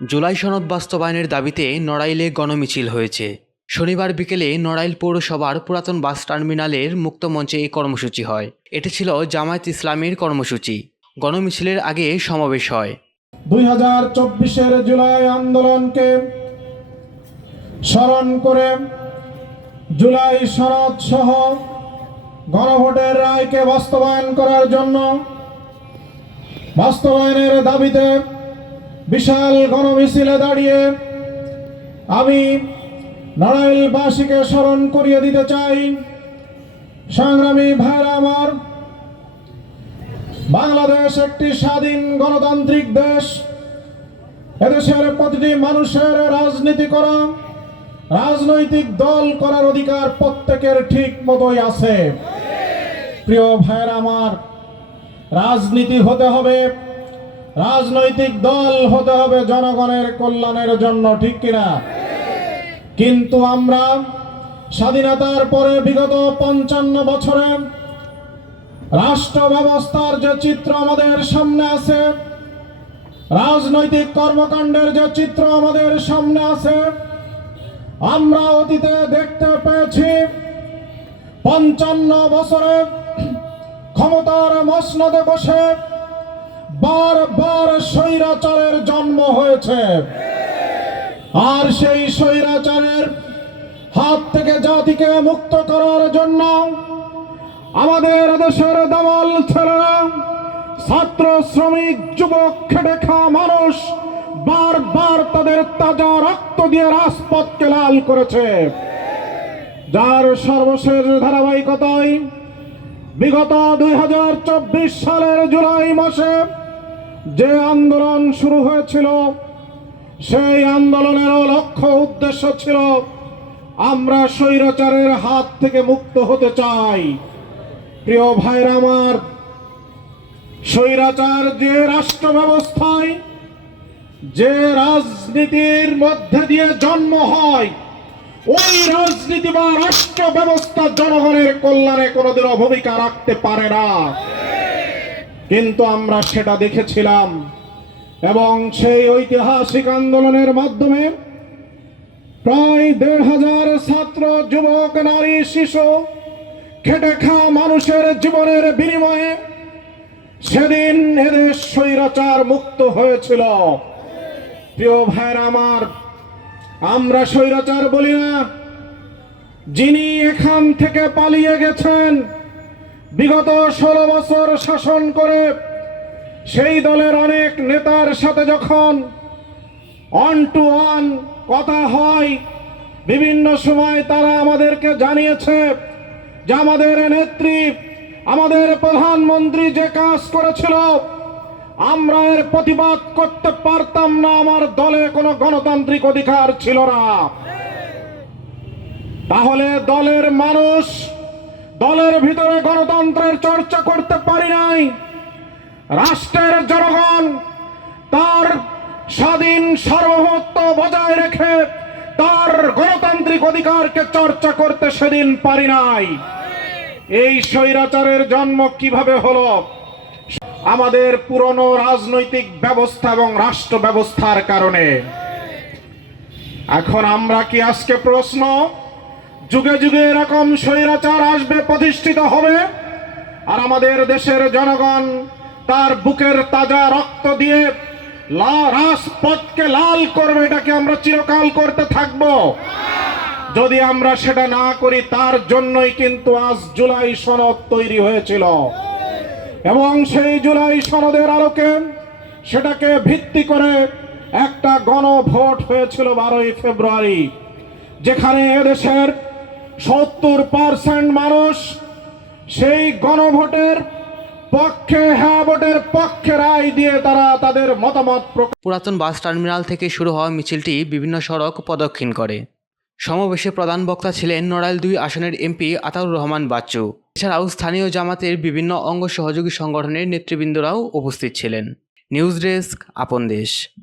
জুলাই সনদ বাস্তবায়নের দাবিতে নড়াইলে গণমিছিল হয়েছে। শনিবার বিকেলে নড়াইল পৌরসভার পুরাতন বাস টার্মিনালের মুক্তমঞ্চে এই কর্মসূচি হয়। এটি ছিল জামায়াত ইসলামীর কর্মসূচি। গণমিছিলের আগে সমাবেশ হয়। 2024-এর জুলাই আন্দোলনকে স্মরণ করে জুলাই সনদ সহ গণভোটের রায়কে বাস্তবায়ন করার জন্য বাস্তবায়নের দাবিতে বিশাল গণমিছিলে দাঁড়িয়ে আমি নড়াইলবাসীকে স্মরণ করিয়ে দিতে চাই, সংগ্রামী ভাইরা আমার, বাংলাদেশ একটি স্বাধীন গণতান্ত্রিক দেশ। এদেশের প্রতিটি মানুষের রাজনীতি করা, রাজনৈতিক দল করার অধিকার প্রত্যেকের ঠিক মতোই আছে। প্রিয় ভাইরা আমার, রাজনীতি হতে হবে, রাজনৈতিক দল হতে হবে জনগণের কল্যাণের জন্য, ঠিক কিনা? কিন্তু আমরা স্বাধীনতার পরে বিগত 55 বছরে রাষ্ট্র ব্যবস্থার যে চিত্র আমাদের সামনে আছে, রাজনৈতিক কর্মকাণ্ডের যে চিত্র আমাদের সামনে আছে, আমরা অতীতে দেখতে পেয়েছি 55 বছরে ক্ষমতার মসনদে বসে বারবার স্বৈরাচারের জন্ম হয়েছে। আর সেই স্বৈরাচারের হাত থেকে জাতিকে মুক্ত করার জন্য আমাদের দেশের দামাল ছেলেরা, ছাত্র, শ্রমিক, যুবক, খেটে খাওয়া মানুষ বারবার তাদের তাজা রক্ত দিয়ে রাজপথকে লাল করেছে। যার সর্বশেষ ধারাবাহিকতায় বিগত 2024 সালের জুলাই মাসে যে আন্দোলন শুরু হয়েছিল, সেই আন্দোলনেরও লক্ষ্য উদ্দেশ্য ছিল আমরা স্বৈরাচারের হাত থেকে মুক্ত হতে চাই। প্রিয় ভাইরা আমার, স্বৈরাচার যে রাষ্ট্র ব্যবস্থায়, যে রাজনীতির মধ্যে দিয়ে জন্ম হয়, ওই রাজনীতি বা রাষ্ট্র ব্যবস্থা জনগণের কল্যাণে কোনোদিনও ভূমিকা রাখতে পারে না। কিন্তু আমরা সেটা দেখেছিলাম এবং সেই ঐতিহাসিক আন্দোলনের মাধ্যমে প্রায় 1,500 ছাত্র, যুবক, নারী, শিশু, খেটে খাওয়া মানুষের জীবনের বিনিময়ে সেদিন এদেশ স্বৈরাচার মুক্ত হয়েছিল। প্রিয় ভাইরা আমার, আমরা স্বৈরাচার বলি না। যিনি এখান থেকে পালিয়ে গেছেন, বিগত 16 বছর শাসন করে সেই দলের অনেক নেতার সাথে যখন অন টু ওয়ান কথা হয়, বিভিন্ন সময় তারা আমাদেরকে জানিয়েছে যে আমাদের নেত্রী, আমাদের প্রধানমন্ত্রী যে কাজ করেছিল আমরা এর প্রতিবাদ করতে পারতাম না, আমার দলে কোনো গণতান্ত্রিক অধিকার ছিল না। তাহলে দলের মানুষ, দলের ভিতরে গণতন্ত্রের চর্চা করতে পারি নাই। রাষ্ট্রের জনগণ তার স্বাধীন সার্বভৌমত্ব বজায় রেখে তার গণতান্ত্রিক অধিকারকে চর্চা করতে সেদিন পারি নাই। এই স্বৈরাচারের জন্ম কিভাবে হলো? আমাদের পুরনো রাজনৈতিক ব্যবস্থা এবং রাষ্ট্র ব্যবস্থার কারণে। এখন আমরা কি আজকে প্রশ্ন, যুগে যুগে এরকম স্বৈরাচার আসবে, প্রতিষ্ঠিত হবে, আর আমাদের দেশের জনগণ তার বুকের তাজা রক্ত দিয়ে রাজপথকে লাল করবে, এটাকে আমরা চিরকাল করতে থাকব? যদি আমরা সেটা না করি, তার জন্যই কিন্তু আজ জুলাই সনদ তৈরি হয়েছিল এবং সেই জুলাই সনদের আলোকে সেটাকে ভিত্তি করে একটা গণভোট হয়েছিল 12ই ফেব্রুয়ারি, যেখানে এদেশের 70% মানুষ সেই গণভোটের পক্ষে, হ্যাঁ ভোটের পক্ষে রায় দিয়ে তারা তাদের মতামত প্রকাশ। পুরাতন বাস টার্মিনাল থেকে শুরু হওয়া মিছিলটি বিভিন্ন সড়ক প্রদক্ষিণ করে। সমাবেশে প্রধান বক্তা ছিলেন নড়াইল 2 আসনের এমপি আতাউর রহমান বাচ্চু। এছাড়াও স্থানীয় জামাতের বিভিন্ন অঙ্গ সহযোগী সংগঠনের নেতৃবৃন্দরাও উপস্থিত ছিলেন। নিউজ ডেস্ক, আপন দেশ।